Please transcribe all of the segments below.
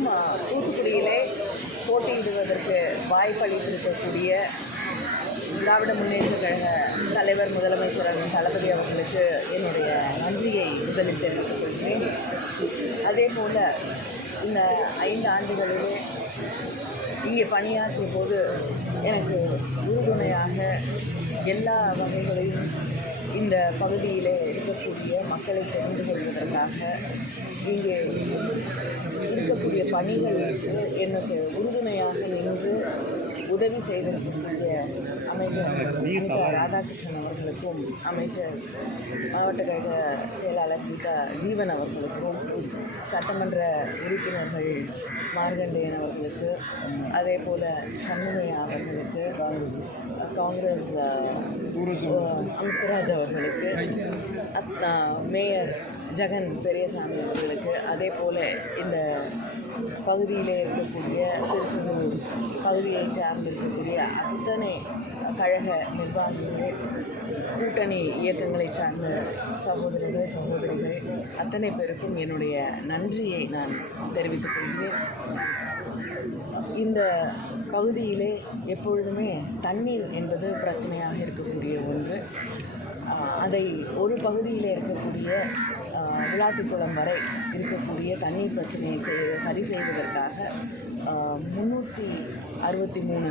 தூத்துக்குடியிலே போட்டியிடுவதற்கு வாய்ப்பளித்திருக்கக்கூடிய திராவிட முன்னேற்ற கழக தலைவர் முதலமைச்சர் தளபதி அவர்களுக்கு என்னுடைய நன்றியை முதலில் தெரிவித்துக் கொள்கிறேன். அதே போல் இந்த ஐந்து ஆண்டுகளிலே இங்கே பணியாற்றும் போது எனக்கு உறுதுணையாக எல்லா வகைகளையும் இந்த பகுதியில் இருக்கக்கூடிய மக்களை தெரிந்து கொள்வதற்காக இங்கே இருக்கக்கூடிய பணிகளுக்கு எனக்கு உறுதி உதவி செய்திருக்கக்கூடிய அமைச்சர் ராதாகிருஷ்ணன் அவர்களுக்கும் அமைச்சர் மாவட்ட கழக செயலாளர் கீதா ஜீவன் அவர்களுக்கும் சட்டமன்ற உறுப்பினர்கள் மார்கண்டேயன் அவர்களுக்கு அதே போல் சண்முகையா அவர்களுக்கு காங்கிரஸ் அஹ், அமித்ராஜ் அவர்களுக்கு மேயர் ஜெகன் பெரியசாமி அவர்களுக்கு அதே போல் இந்த பகுதியிலே இருக்கக்கூடிய திருச்செந்தூர் பகுதியை சார்ந்து இருக்கக்கூடிய அத்தனை கழக நிர்வாகிகள் கூட்டணி இயக்கங்களை சார்ந்த சகோதரர்கள் சகோதரிகள் அத்தனை பேருக்கும் என்னுடைய நன்றியை நான் தெரிவித்துக் கொள்கிறேன். இந்த பகுதியிலே எப்பொழுதுமே தண்ணீர் என்பது பிரச்சனையாக இருக்கக்கூடிய ஒன்று. அதை ஒரு பகுதியில் இருக்கக்கூடிய விளாட்டுக்குளம் வரை இருக்கக்கூடிய தண்ணீர் பிரச்சனையை செய் சரி செய்வதற்காக முந்நூற்றி அறுபத்தி மூணு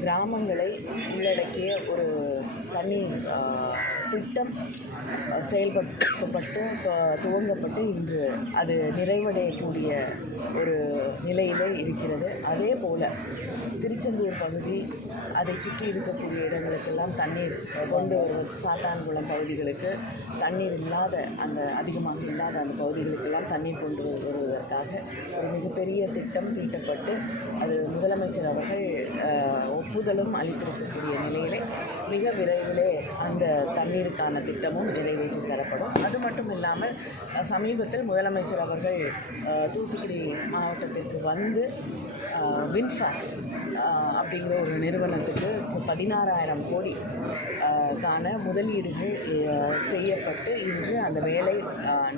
கிராமங்களை உள்ளடக்கிய ஒரு தண்ணீர் திட்டம் செயல்படுத்தப்பட்டு துவங்கப்பட்டு இன்று அது நிறைவடையக்கூடிய ஒரு நிலையிலே இருக்கிறது. அதே போல் திருச்செந்தூர் பகுதி அதை சுற்றி இருக்கக்கூடிய இடங்களுக்கெல்லாம் தண்ணீர் கொண்டு வருவது சாத்தான்குளம் பகுதிகளுக்கு தண்ணீர் இல்லாத அந்த அதிகமாக இல்லாத அந்த பகுதிகளுக்கெல்லாம் தண்ணீர் கொண்டு வருவதற்காக ஒரு மிகப்பெரிய திட்டம் தீட்டப்பட்டு அது முதலமைச்சர் அவர்கள் ஒப்புதலும் அளித்திருக்கக்கூடிய நிலையிலே மிக விரைவிலே அந்த தண்ணீர் தண்ணீருக்கான திட்டமும் நிறைவேற்றி தரப்படும். அது மட்டும் இல்லாமல் சமீபத்தில் முதலமைச்சர் அவர்கள் தூத்துக்குடி மாவட்டத்திற்கு வந்து வின்ஃபாஸ்ட் அப்படிங்கிற ஒரு நிறுவனத்துக்கு பதினாறாயிரம் கோடி கான முதலீடுகள் செய்யப்பட்டு இன்று அந்த வேலை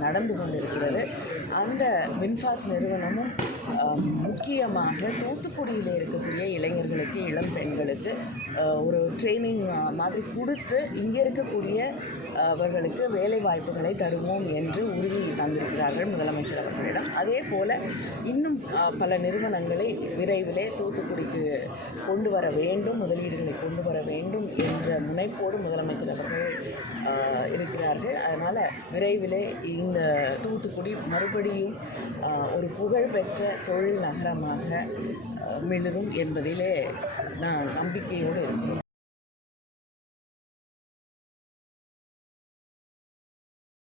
நடந்து கொண்டிருக்கிறது. அந்த வின்ஃபாஸ்ட் நிறுவனமும் முக்கியமாக தூத்துக்குடியில் இருக்கக்கூடிய இளைஞர்களுக்கு இளம் பெண்களுக்கு ஒரு ட்ரைனிங் மாதிரி கொடுத்து இங்கே இருக்கக்கூடிய அவர்களுக்கு வேலை வாய்ப்புகளை தருவோம் என்று உறுதி தந்திருக்கிறார்கள் முதலமைச்சர் அவர்களிடம். அதே போல் இன்னும் பல நிறுவனங்களை விரைவிலே தூத்துக்குடிக்கு கொண்டு வர வேண்டும் முதலீடுகளை கொண்டு வர வேண்டும் என்ற முனைப்போடு முதலமைச்சர் அவர்கள் இருக்கிறார்கள். அதனால் விரைவிலே இந்த தூத்துக்குடி மறுபடியும் ஒரு புகழ்பெற்ற தொழில் நகரமாக அஹ், மிளிரும் என்பதிலே நான் நம்பிக்கையோடு இருக்கிறேன்.